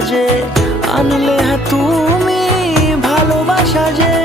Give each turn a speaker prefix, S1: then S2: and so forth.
S1: আজে আনলে হ্যাঁ তুমি ভালোবাসা যে